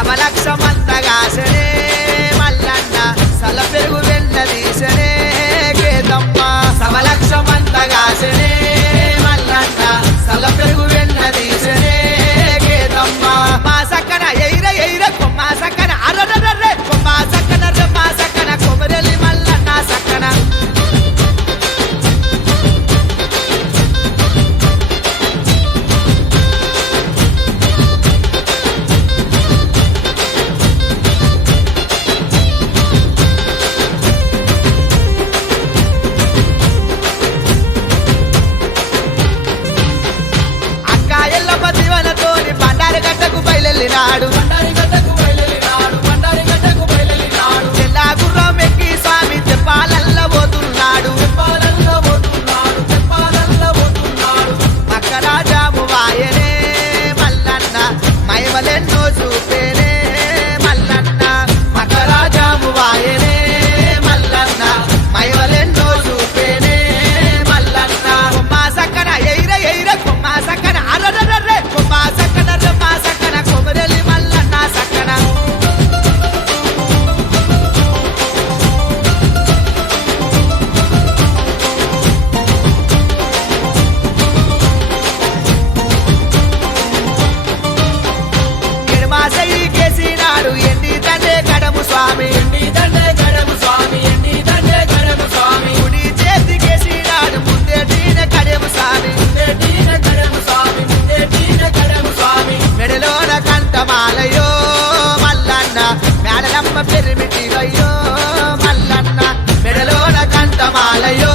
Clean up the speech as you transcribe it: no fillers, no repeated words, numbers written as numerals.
సమలక్షమంతగాసనే మల్లన్న సల పెరుగు వెన్న తీసనే కేతమ్మ సమలక్షమంతగాసనే మల్లన్న సల పెరుగు వెన్న తీసనే కేతమ్మ మా సక్కన ఎయిర ఎయిర కొమ్మ సక్కన అర్రర్రే కొమ్మ సక్కన రమ్మ సక్కన కొమరెలి మల్లన్న సక్కన బయలెల్లినాడు తెల్లా గుర్రం ఎక్కి స్వామి తెప్పాలల్ల పోతున్నాడు మక్కరాజాము వాయనే మల్లన్న మైవలెన్నో చూపేనే మల్లన్న మక్కరాజాము వాయనే మల్లన్న మైవలెన్నో చూపేనే మల్లన్న కొమ్మ సక్కన ఎయిర ఎయిర కొమ్మ సక్కన అర్రర్రే కొమ్మ సక్కన రమ్మ సక్కన కొమరెలి మల్లన్న సక్కన ఎడమాసై కేసినాడు ఎండి తండ్రి గడము స్వామి కుడి చేతి కేసినాడు ముందే దీన కడము స్వామి మెడలోన కంఠమాలయో మల్లన్న మేడలమ్మ పెరిమిటివయ్యో మల్లన్న మెడలోన కంఠమాలయో